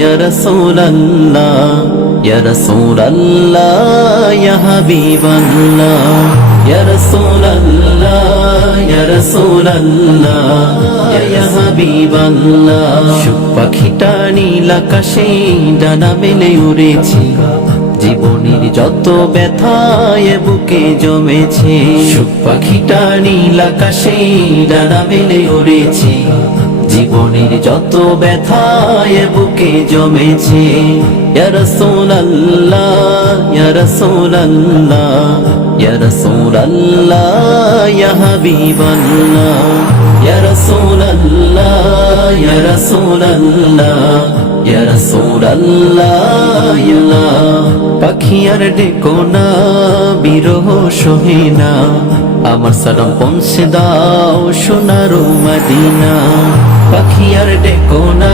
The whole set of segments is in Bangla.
ইয়া রাসূলাল্লাহ ইয়া রাসূলাল্লাহ ইয়া হাবিবাল্লাহ ইয়া রাসূলাল্লাহ ইয়া রাসূলাল্লাহ ইয়া হাবিবাল্লাহ ডানা মেলে উড়েছে। জীবনের যত ব্যথায় বুকে জমেছে। সুখ পাখিটা ডানা মেলে উড়েছে। জীবনের যত ব্যথায় বুকে জমেছে, ইয়া রাসূলুল্লাহ, ইয়া হাবিবাল্লাহ রাসূলুল্লাহ রাসূলুল্লাহ রাসূলুল্লাহ পাখি আর ডেকো না, বিরহ সহে না। আমার সালাম পৌঁছে দাও, সোনার মদিনা। পাখি আর ডেকো না,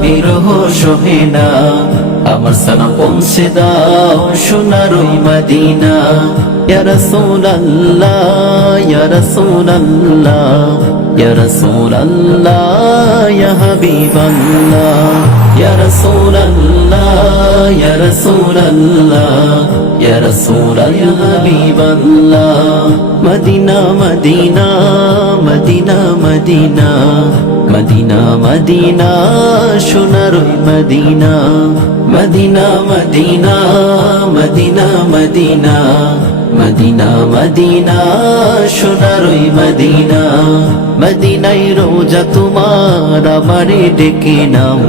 বিরহ সহে না। আমার সালাম পৌঁছে দাও, সোনার মদিনা। ইয়া রাসূলুল্লাহ ইয়া রাসূলুল্লাহ ইয়া রাসূলুল্লাহ, ইয়া হাবিবাল্লাহ। ইয়া রাসূলুল্লাহ ইয়া রাসূলুল্লাহ ইয়া রাসূলুল্লাহ, ইয়া হাবিবাল্লাহ। Medina Medina Medina Medina Medina Medina সোনার Medina Medina Medina Medina Medina Medina Medina সোনার মদিনা মদিনাই রোজা তোমার আমারে ডেকে নাও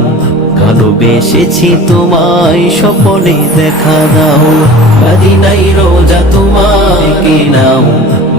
ভালোবেসেছি তোমায় স্বপনে দেখা দাও মদিনাই রোজা তোমায় কে নাও